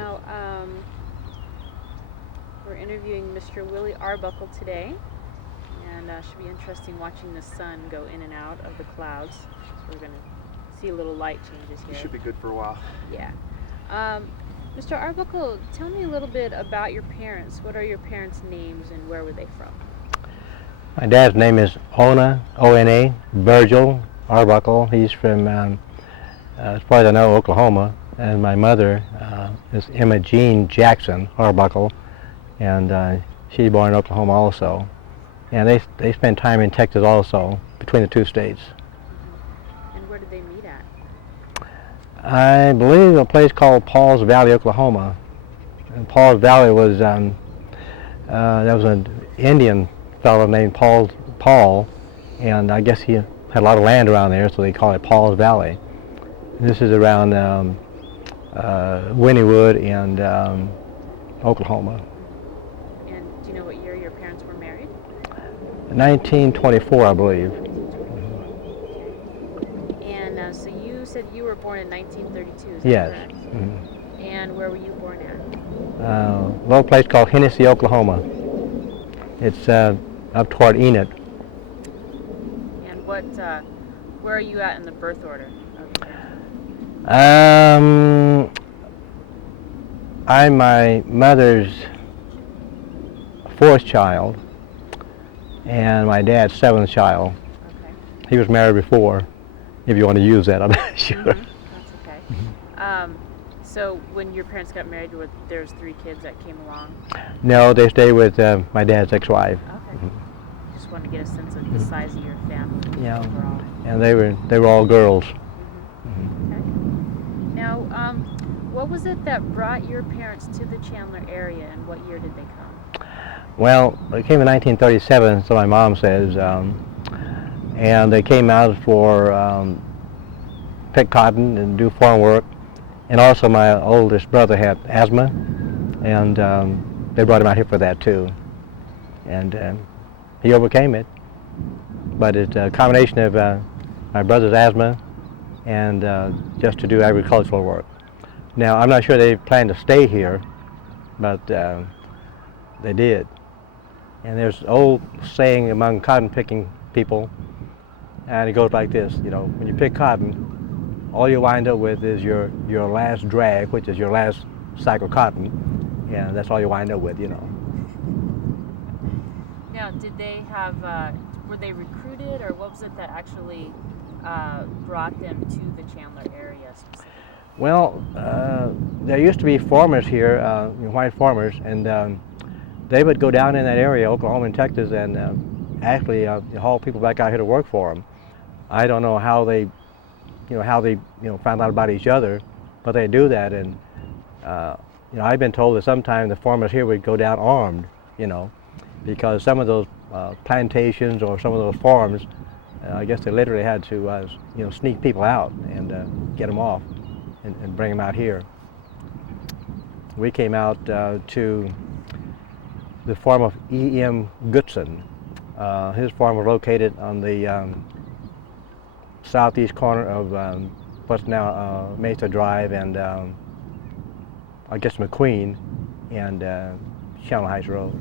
Now, we're interviewing Mr. Willie Arbuckle today, and should be interesting watching the sun go in and out of the clouds. So we're going to see a little light changes here. You should be good for a while. Yeah. Mr. Arbuckle, tell me a little bit about your parents. What are your parents' names and where were they from? My dad's name is O-N-A, Virgil Arbuckle. He's from, as far as I know, Oklahoma. And my mother is Emma Jean Jackson Arbuckle, and she's born in Oklahoma also. And they spent time in Texas also, between the two states. And where did they meet at? I believe a place called Paul's Valley, Oklahoma. And Paul's Valley was, there was an Indian fellow named Paul, and I guess he had a lot of land around there, so they call it Paul's Valley. This is around Wynnewood and Oklahoma. And do you know what year your parents were married? 1924, I believe. And so you said you were born in 1932, is that Yes. correct? Mm-hmm. And where were you born at? A little place called Hennessy, Oklahoma. It's up toward Enid. And where are you at in the birth order? I'm my mother's fourth child, and my dad's seventh child. Okay. He was married before, if you want to use that, I'm not sure. Mm-hmm. That's okay. So when your parents got married, there's 3 kids that came along? No, they stayed with my dad's ex-wife. Okay. Mm-hmm. Just wanted to get a sense of the size of your family Yeah. overall. And they were all girls. Mm-hmm. Okay. Now, what was it that brought your parents to the Chandler area, and what year did they come? Well, they came in 1937, so my mom says, and they came out for pick cotton and do farm work. And also my oldest brother had asthma, and they brought him out here for that too. And he overcame it. But it's a combination of my brother's asthma and just to do agricultural work. Now, I'm not sure they plan to stay here, but they did. And there's an old saying among cotton picking people, and it goes like this, you know, when you pick cotton, all you wind up with is your last drag, which is your last sack of cotton, and that's all you wind up with, you know. Now, did they have, were they recruited, or what was it that actually brought them to the Chandler area specifically? Well, there used to be farmers here, white farmers, and they would go down in that area, Oklahoma and Texas, and actually haul people back out here to work for them. I don't know how they found out about each other, but they do that. And I've been told that sometimes the farmers here would go down armed, because some of those plantations or some of those farms, I guess they literally had to, sneak people out and get them off and bring them out here. We came out to the farm of E.M. Goodson. His farm was located on the southeast corner of what's now Mesa Drive and I guess McQueen and Chandler Heights Road.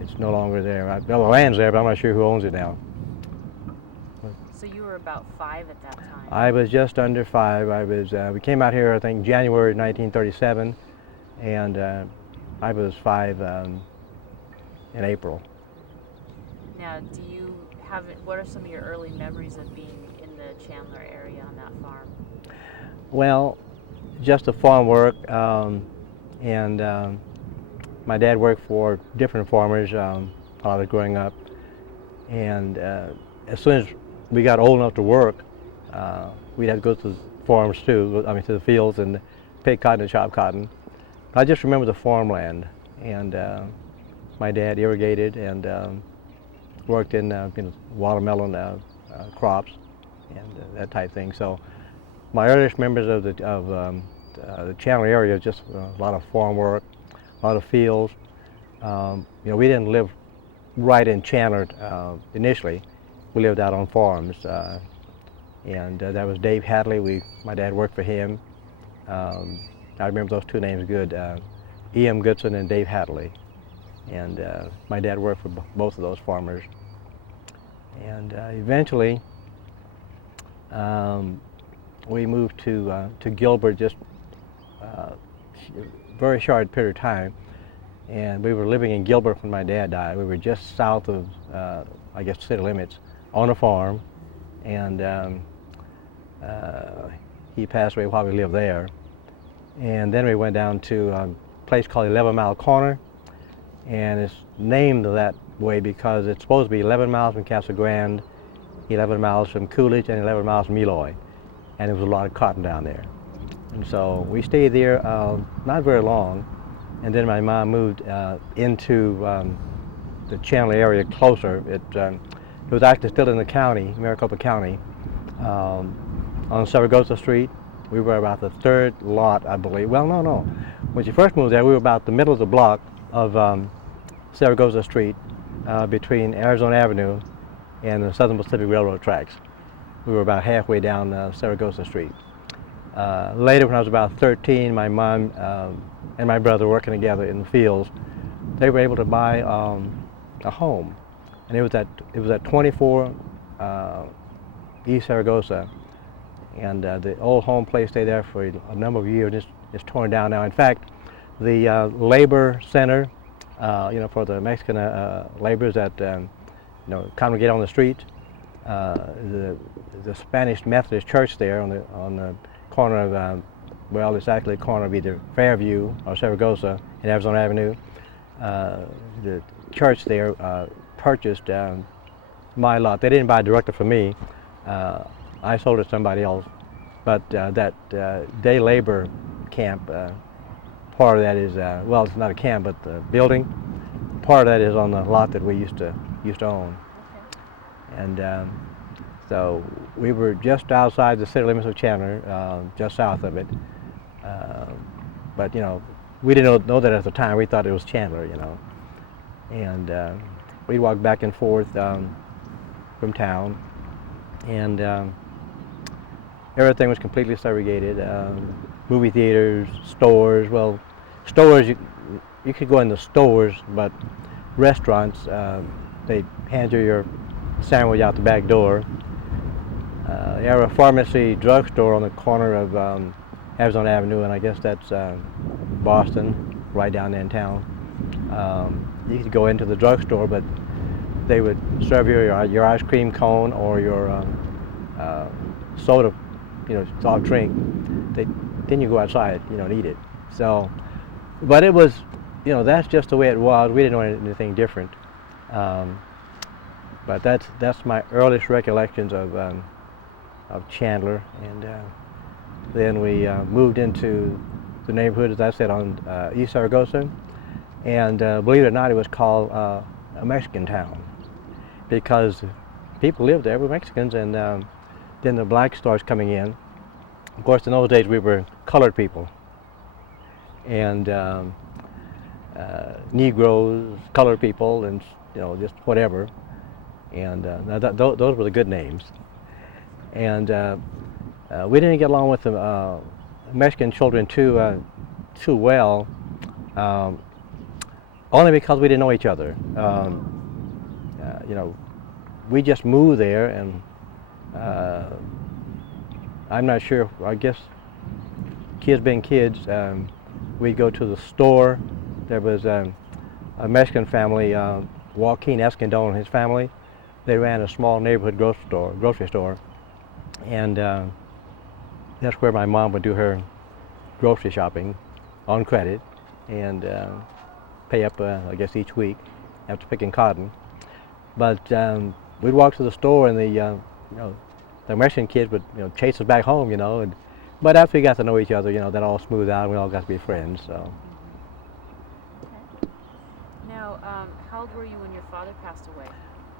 It's no longer there. Well, the land's there, but I'm not sure who owns it now. So you were about 5 at that time? I was just under 5. We came out here, I think, January 1937, and I was 5 in April. Now, what are some of your early memories of being in the Chandler area on that farm? Well, just the farm work, and my dad worked for different farmers while I was growing up, and as soon as we got old enough to work, we'd have to go to the farms too, to the fields and pick cotton and chop cotton. I just remember the farmland, and my dad irrigated and worked in watermelon crops and that type of thing. So my earliest memories of the Chandler area is just a lot of farm work, a lot of fields. We didn't live right in Chandler initially. We lived out on farms, and that was Dave Hadley. My dad worked for him. I remember those two names good, E.M. Goodson and Dave Hadley. And my dad worked for both of those farmers. And eventually, we moved to Gilbert just a very short period of time. And we were living in Gilbert when my dad died. We were just south of, I guess, city limits on a farm. And he passed away while we lived there. And then we went down to a place called 11 Mile Corner. And it's named that way because it's supposed to be 11 miles from Casa Grande, 11 miles from Coolidge, and 11 miles from Eloy. And there was a lot of cotton down there. And so we stayed there not very long. And then my mom moved into the Chandler area closer. It was actually still in the county, Maricopa County, on Saragossa Street. We were about the third lot, I believe. Well, no. When she first moved there, we were about the middle of the block of Saragossa Street between Arizona Avenue and the Southern Pacific Railroad tracks. We were about halfway down Saragossa Street. Later, when I was about 13, my mom and my brother working together in the fields, they were able to buy a home, and it was at 24 East Saragossa, and the old home place stayed there for a number of years. It's torn down now. In fact, the labor center, for the Mexican laborers that congregate on the street, the Spanish Methodist Church there on the corner of it's actually a corner of either Fairview or Saragossa and Arizona Avenue. The church there purchased my lot. They didn't buy it directly from me. I sold it to somebody else. But that day labor camp, part of that is, it's not a camp, but the building, part of that is on the lot that we used to own. Okay. And so we were just outside the city limits of Chandler, just south of it. But we didn't know that at the time. We thought it was Chandler, And we'd walk back and forth from town, and everything was completely segregated. Movie theaters, stores. Well, stores, you could go in the stores, but restaurants, they hand you your sandwich out the back door. You have a pharmacy drugstore on the corner of Arizona Avenue, and I guess that's Boston, right down there in town. You could go into the drugstore, but they would serve you your ice cream cone or your soda, soft drink. Then you go outside, and eat it. So, but it was, that's just the way it was. We didn't know anything different. But that's my earliest recollections of Chandler, and then we moved into the neighborhood, as I said, on East Saragossa, and believe it or not, it was called a Mexican town because people lived there were Mexicans, and then the blacks started coming in. Of course, in those days we were colored people, and Negroes, colored people, and just whatever, and those were the good names. And we didn't get along with the Mexican children too well, only because we didn't know each other. We just moved there, and I'm not sure. I guess kids being kids, we'd go to the store. There was a Mexican family, Joaquin Escondón and his family. They ran a small neighborhood grocery store. And that's where my mom would do her grocery shopping on credit and pay up, I guess, each week after picking cotton. But we'd walk to the store, and the Mexican kids would chase us back home, but after we got to know each other, that all smoothed out, and we all got to be friends. So. Okay. Now, how old were you when your father passed away?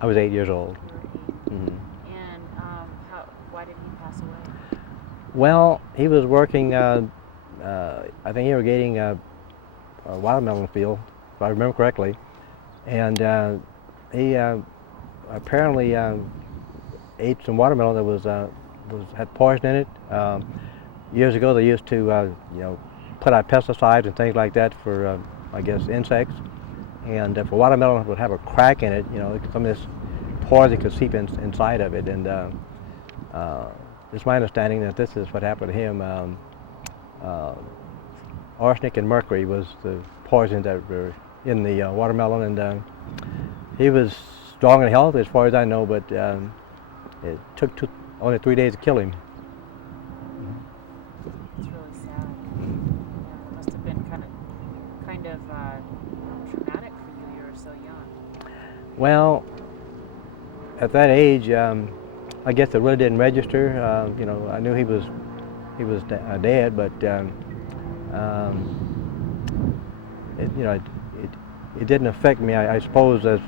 I was 8 years old. Mm-hmm. And why did he pass away? Well, he was working, I think irrigating a watermelon field, if I remember correctly, and he apparently ate some watermelon that had poison in it. Years ago, they used to, put out pesticides and things like that for, I guess, insects. And if a watermelon would have a crack in it, some of this poison could seep inside of it. And it's my understanding that this is what happened to him. Arsenic and mercury was the poison that were in the watermelon, and he was strong and healthy as far as I know, but it took only 3 days to kill him. It's really sad. Yeah, it must have been kind of traumatic for you. You were so young. Well, at that age, I guess it really didn't register. I knew he was dead, but it didn't affect me, I suppose, as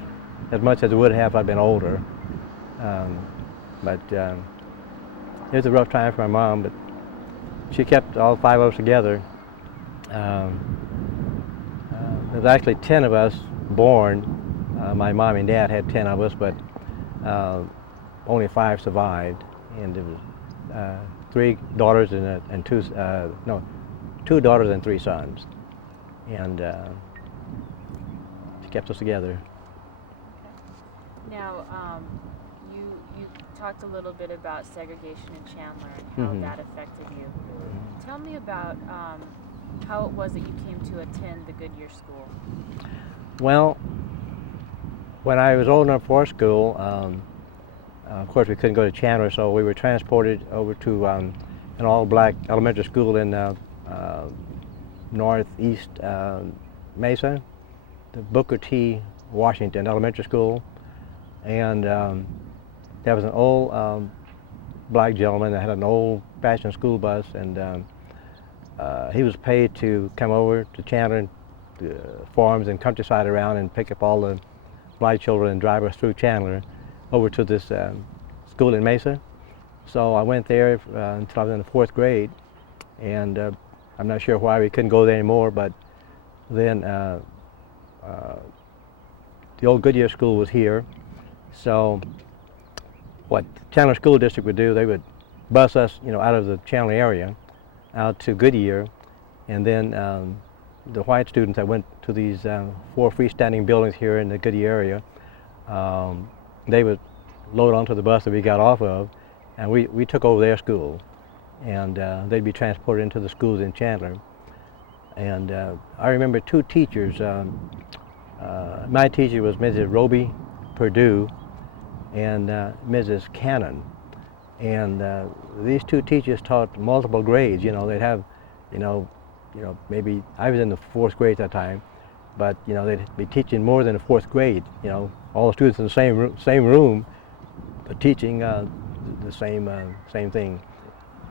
much as it would have if I'd been older. But it was a rough time for my mom, but she kept all 5 of us together. There was actually 10 of us born. My mom and dad had 10 of us, but only 5 survived, and it was 3 daughters and 2 daughters and 3 sons, and she kept us together. Now, you talked a little bit about segregation in Chandler and how that affected you. Tell me about how it was that you came to attend the Goodyear School. Well, when I was old enough for school, of course we couldn't go to Chandler, so we were transported over to an all-black elementary school in northeast Mesa, the Booker T. Washington Elementary School. And there was an old black gentleman that had an old-fashioned school bus, and he was paid to come over to Chandler, farms and countryside around, and pick up all the black children and drive us through Chandler over to this school in Mesa. So I went there until I was in the 4th grade, and I'm not sure why we couldn't go there anymore, but then the old Goodyear School was here. So what Chandler School District would do, they would bus us, out of the Chandler area out to Goodyear, and then the white students that went to these 4 freestanding buildings here in the Goodyear area, they would load onto the bus that we got off of, and we took over their school, and they'd be transported into the schools in Chandler. And I remember 2 teachers. My teacher was Mrs. Roby Perdue and Mrs. Cannon, and these 2 teachers taught multiple grades. They'd have, maybe I was in the 4th grade at that time, but they'd be teaching more than the 4th grade. All the students in the same room, but teaching the same thing.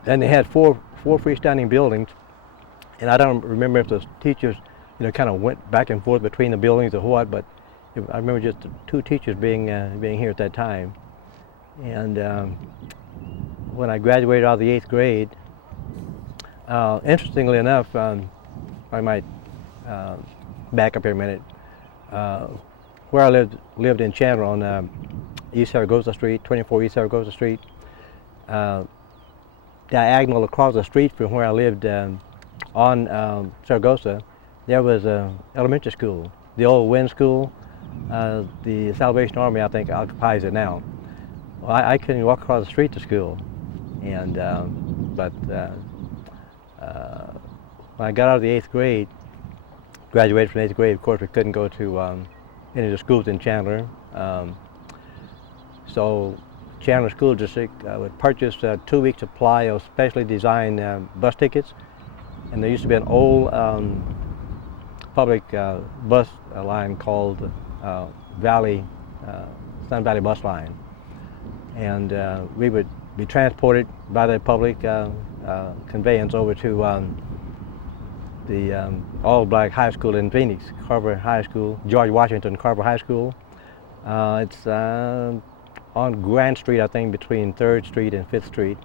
And they had four freestanding buildings, and I don't remember if the teachers, kind of went back and forth between the buildings or what, but I remember just 2 teachers being here at that time. And when I graduated out of the 8th grade, interestingly enough, I might back up here a minute. Where I lived in Chandler on East Saragossa Street, 24 East Saragossa Street, diagonal across the street from where I lived on Saragossa, there was an elementary school, the old Wynn School. The Salvation Army, I think, occupies it now. Well, I couldn't walk across the street to school, and but when I got out of the 8th grade, graduated from 8th grade, of course we couldn't go to any of the schools in Chandler. So Chandler School District would purchase a 2-week supply of specially designed bus tickets, and there used to be an old public bus line called Sun Valley Bus Line, and we would be transported by the public conveyance over to the all-black high school in Phoenix, Carver High School, George Washington Carver High School. It's on Grand Street, I think, between 3rd Street and 5th Street.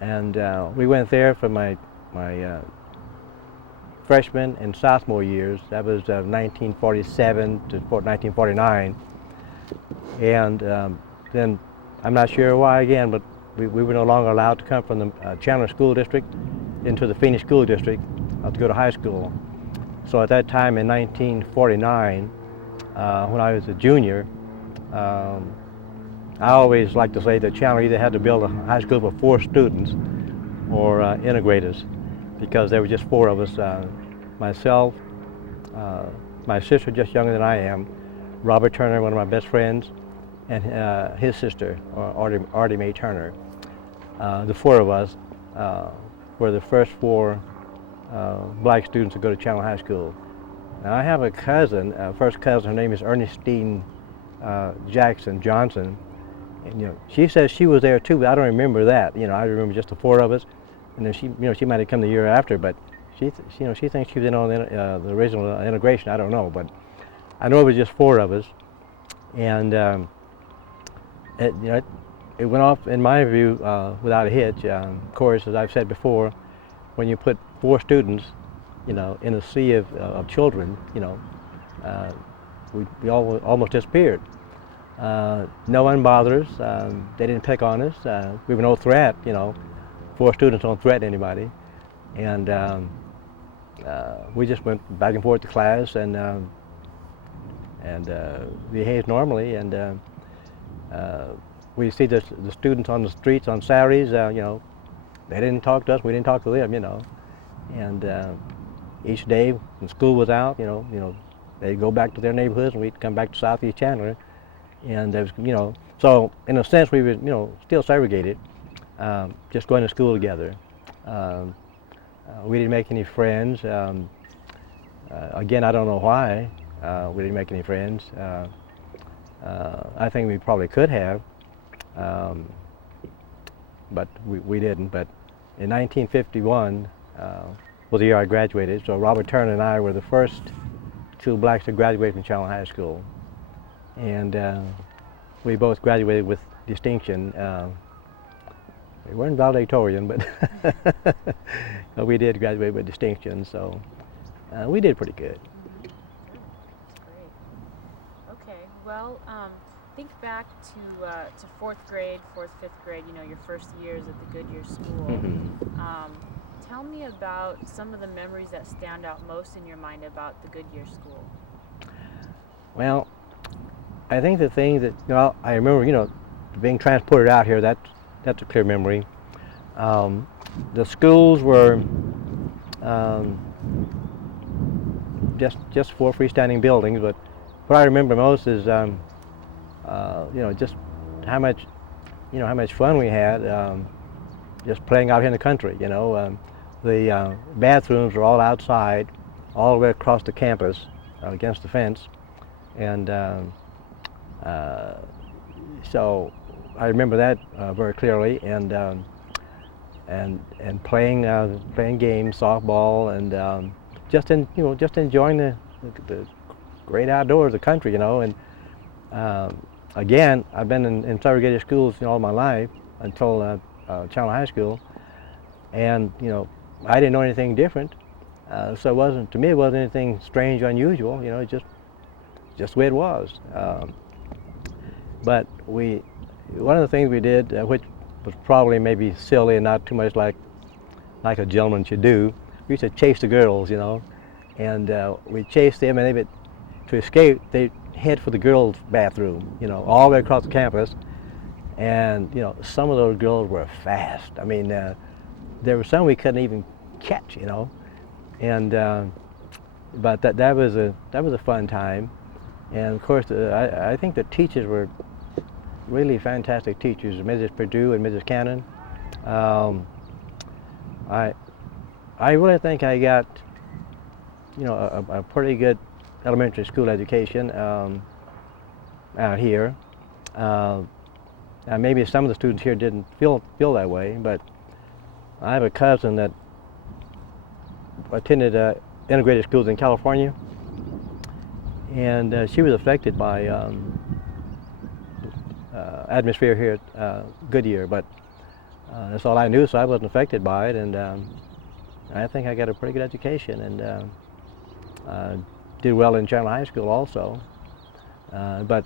And we went there for my freshman and sophomore years. That was 1947 to 1949. And then, I'm not sure why again, but we were no longer allowed to come from the Chandler School District into the Phoenix School District. to go to high school. So at that time in 1949, when I was a junior, I always like to say that Chandler either had to build a high school for 4 students or integrate us, because there were just 4 of us, myself, my sister just younger than I am, Robert Turner, one of my best friends, and his sister, Artie Mae Turner. The 4 of us were the first 4 black students to go to Chandler High School. Now I have a cousin, first cousin, her name is Ernestine Jackson Johnson. And, she says she was there too, but I don't remember that. I remember just the 4 of us, and then she might have come the year after, but she thinks she was in on the original integration. I don't know, but I know it was just 4 of us, and it went off, in my view, without a hitch. Of course, as I've said before, when you put 4 students, in a sea of children, we all almost disappeared. No one bothered us. They didn't pick on us. We were no threat. 4 students don't threaten anybody, and we just went back and forth to class and behaved normally. And we see the students on the streets on Saturdays. They didn't talk to us. We didn't talk to them. And each day when school was out, they'd go back to their neighborhoods, and we'd come back to Southeast Chandler. And there was, so in a sense we were, still segregated, just going to school together. We didn't make any friends. Again, I don't know why we didn't make any friends. I think we probably could have, but we didn't. But in 1951 was the year I graduated, so Robert Turner and I were the first 2 blacks to graduate from Chandler High School. And we both graduated with distinction. We weren't valedictorian, but we did graduate with distinction, so we did pretty good. That's great. Okay, well, think back to 4th grade, 4th, 5th grade, your first years at the Goodyear School. Mm-hmm. Tell me about some of the memories that stand out most in your mind about the Goodyear School. Well, I think the thing that, I remember, being transported out here, that's a clear memory. The schools were just 4 freestanding buildings, but what I remember most is, just how much fun we had just playing out here in the country. The bathrooms were all outside, all the way across the campus against the fence, and so I remember that very clearly, and playing games, softball, and just enjoying the great outdoors, the country, and again, I've been in segregated schools all my life until Chandler High School, and I didn't know anything different, so it wasn't, to me, it wasn't anything strange or unusual. Just the way it was. But one of the things we did, which was probably maybe silly and not too much like a gentleman should do, we used to chase the girls, and we chased them, and to escape, they head for the girls' bathroom, all the way across the campus. And some of those girls were fast. I mean, there were some we couldn't even catch, and but that was a fun time. And of course, I think the teachers were really fantastic teachers, Mrs. Perdue and Mrs. Cannon. I really think I got, a pretty good elementary school education out here. Maybe some of the students here didn't feel that way, but I have a cousin that attended integrated schools in California, and she was affected by atmosphere here at Goodyear, but that's all I knew, so I wasn't affected by it, and I think I got a pretty good education, and did well in Chandler High School also. But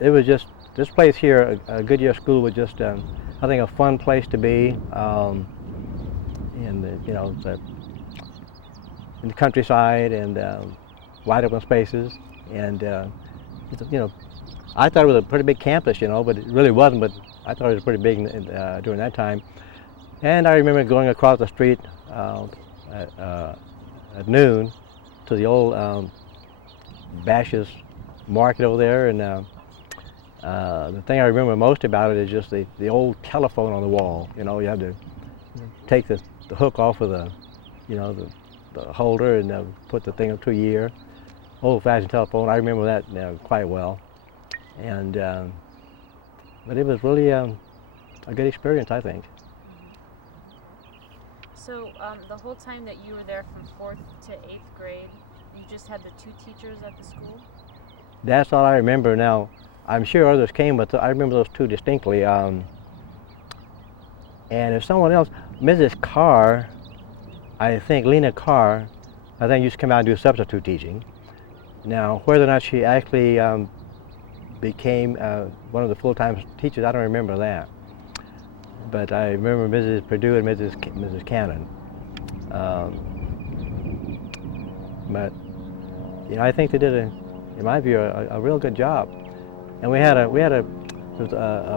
it was just, this place here, Goodyear School, was just, I think, a fun place to be. And it's in the countryside and wide open spaces. And I thought it was a pretty big campus, but it really wasn't. But I thought it was pretty big during that time. And I remember going across the street at noon to the old Bash's market over there, and the thing I remember most about it is just the old telephone on the wall. You had to take the hook off of the holder and put the thing up to your ear. Old-fashioned telephone. I remember that quite well. And but it was really a good experience, I think. So the whole time that you were there from 4th to 8th grade, you just had the 2 teachers at the school? That's all I remember. Now, I'm sure others came, but I remember those 2 distinctly. And if someone else, Mrs. Carr, I think, Lena Carr, I think used to come out and do substitute teaching. Now, whether or not she actually became one of the full-time teachers, I don't remember that. But I remember Mrs. Perdue and Mrs. Cannon. But I think they did in my view, a real good job. And we had a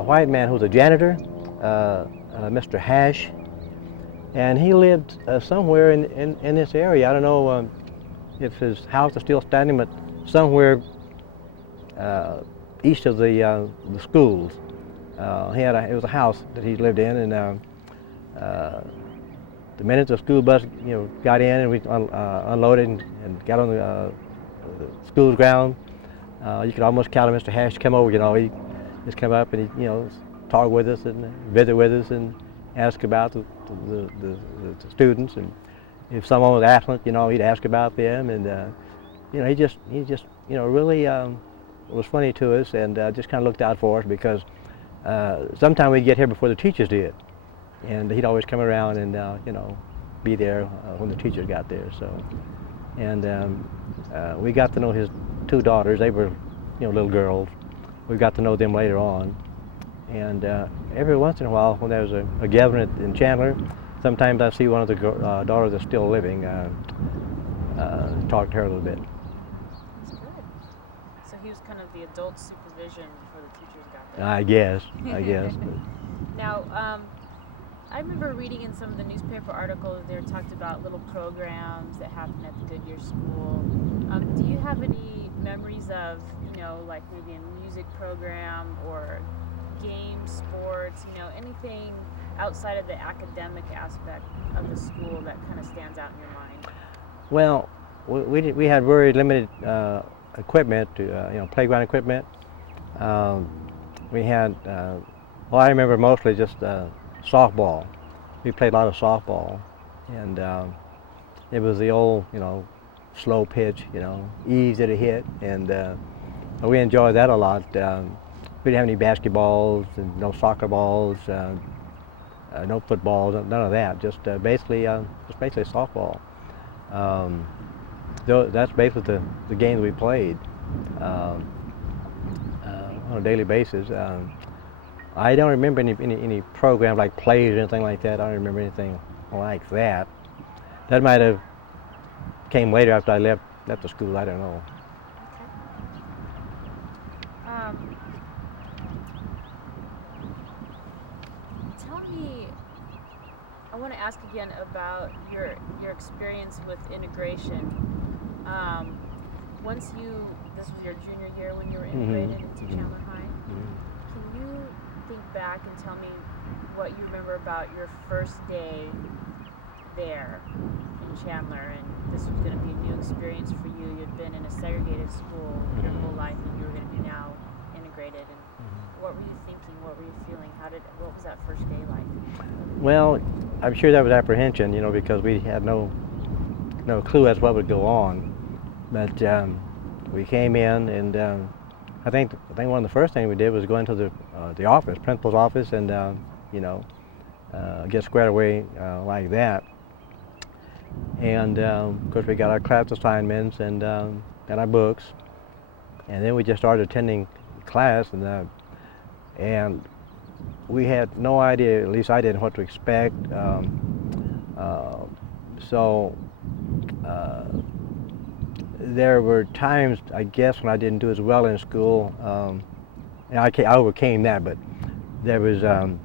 white man who was a janitor, Mr. Hash, and he lived somewhere in this area. I don't know if his house is still standing, but somewhere east of the schools. It was a house that he lived in, and the minute the school bus got in and we unloaded and got on the school ground, you could almost count on Mr. Hash to come over. He just come up and he talk with us and visit with us and ask about the students, and if someone was absent, he'd ask about them, and he just really was funny to us, and just kind of looked out for us, because sometimes we'd get here before the teachers did, and he'd always come around and be there when the teachers got there. So, and we got to know his 2 daughters. They were little girls. We got to know them later on, and every once in a while, when there was a gathering in Chandler, sometimes I see one of the daughters that's still living, talk to her a little bit. That's good. So he was kind of the adult supervision before the teachers got there. I guess. Now, I remember reading in some of the newspaper articles they talked about little programs that happened at the Goodyear School. Do you have any memories of, like maybe a music program or games, sports, anything outside of the academic aspect of the school that kind of stands out in your mind? Well, we had very limited equipment, playground equipment. We had, I remember mostly just softball. We played a lot of softball, and it was the old, slow pitch, easy to hit, and we enjoyed that a lot. We didn't have any basketballs and no soccer balls, no footballs, none of that. Just basically softball. That's basically the game we played on a daily basis. I don't remember any program like plays or anything like that. I don't remember anything like that. That might have came later after I left the school. I don't know. Tell me, I want to ask again about your experience with integration. Once this was your junior year when you were integrated into Chandler High. Can you think back and tell me what you remember about your first day there in Chandler, and this was going to be a new experience for you. You'd been in a segregated school your whole life, and you were going to be now integrated. And what were you thinking? What were you feeling? What was that first day like? Well, I'm sure there was apprehension, because we had no clue as to what would go on. But we came in, and I think one of the first things we did was go into the office, principal's office, and get squared away like that. And of course, we got our class assignments and our books, and then we just started attending class, and we had no idea, at least I didn't, what to expect. So there were times, I guess, when I didn't do as well in school. And I overcame that, but there was, I'm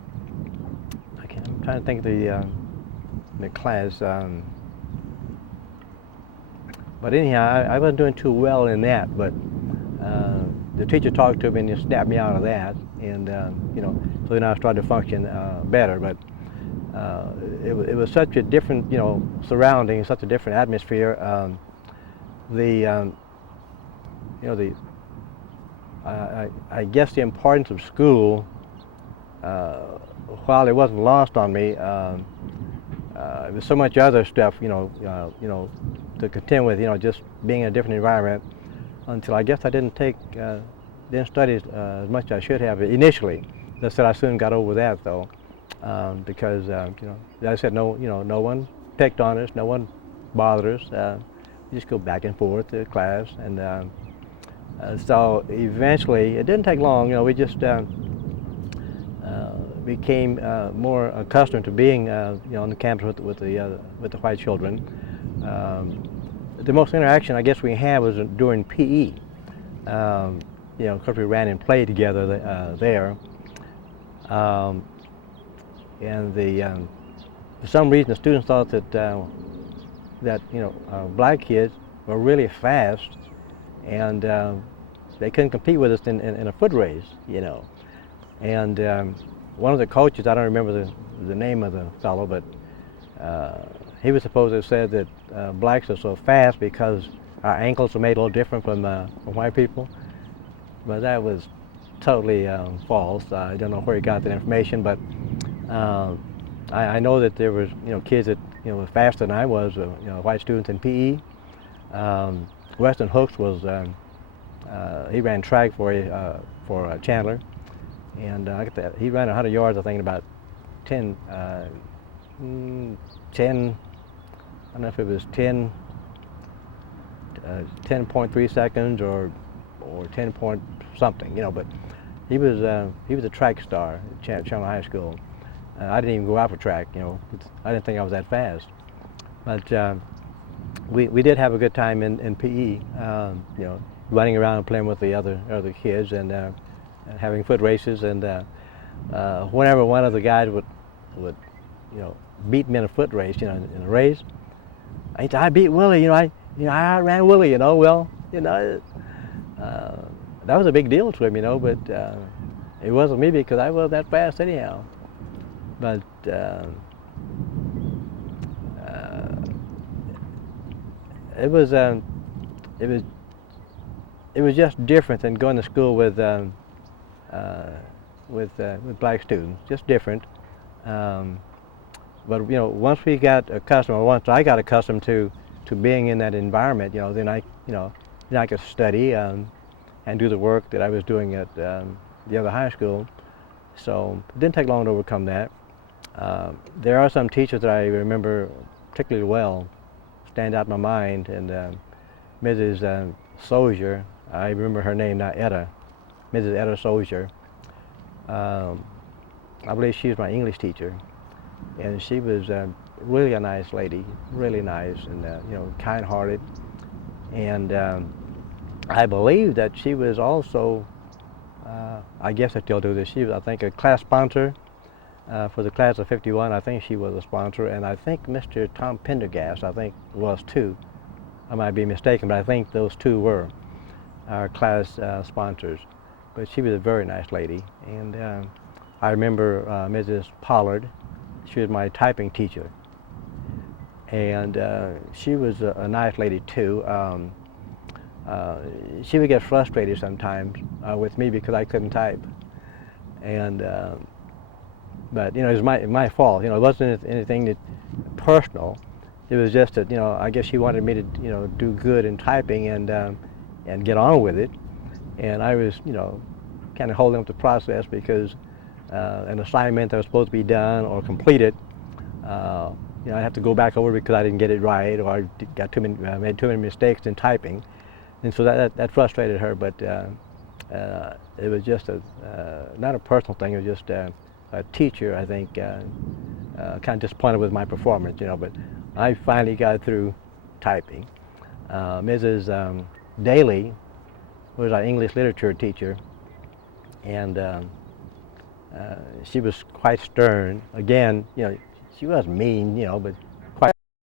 trying to think of the class. But anyhow, I wasn't doing too well in that, but the teacher talked to me and just snapped me out of that, and so then I started to function better. But it was such a different, surrounding, such a different atmosphere. I guess the importance of school, while it wasn't lost on me, there was so much other stuff, to contend with, just being in a different environment. Until I guess I didn't study as much as I should have initially. As I said, I soon got over that though, because as I said, no one picked on us, no one bothered us. We just go back and forth to class, and so eventually, it didn't take long. We just became more accustomed to being, on the campus with the white children. The most interaction I guess we had was during PE. Because we ran and played together there. And for some reason, the students thought that black kids were really fast, and they couldn't compete with us in a foot race, And one of the coaches, I don't remember the name of the fellow, but he was supposed to have said that blacks are so fast because our ankles are made a little different from white people. But that was totally false. I don't know where he got that information, but I know that there was kids that were faster than I was, white students in PE. Weston Hooks was he ran track for Chandler, and he ran 100 yards, I think, in about 10. I don't know if it was 10.3 seconds or 10 point something, but he was a track star at Chandler High School. I didn't even go out for track, I didn't think I was that fast. But we did have a good time in PE, running around and playing with the other kids, and having foot races, and whenever one of the guys would beat me in a foot race, in a race, I beat Willie, I outran Willie, that was a big deal to him, but it wasn't me because I wasn't that fast anyhow. But it was just different than going to school with black students, just different. But once we got accustomed, or once I got accustomed to being in that environment, then I could study and do the work that I was doing at the other high school. So it didn't take long to overcome that. There are some teachers that I remember particularly well, stand out in my mind, and Mrs. Sozier, I remember her name now, Mrs. Etta Sozier. I believe she was my English teacher, and she was really a nice lady, really nice, and kind-hearted. And I believe that she was also, I guess I still do this, she was, I think, a class sponsor for the class of '51. I think she was a sponsor, and I think Mr. Tom Pendergast, I think, was too. I might be mistaken, but I think those two were our class sponsors. But she was a very nice lady, and I remember Mrs. Pollard. She was my typing teacher, and she was a nice lady too. She would get frustrated sometimes with me because I couldn't type, and but it was my fault. It wasn't anything personal. It was just that I guess she wanted me to do good in typing and get on with it, and I was kind of holding up the process because an assignment that was supposed to be done or completed, I have to go back over because I didn't get it right, or I got made too many mistakes in typing, and so that frustrated her. But it was just not a personal thing. It was just a teacher, I think, kind of disappointed with my performance, But I finally got through typing. Mrs. Daly was our English literature teacher, and she was quite stern. Again, you know, she was mean, you know, but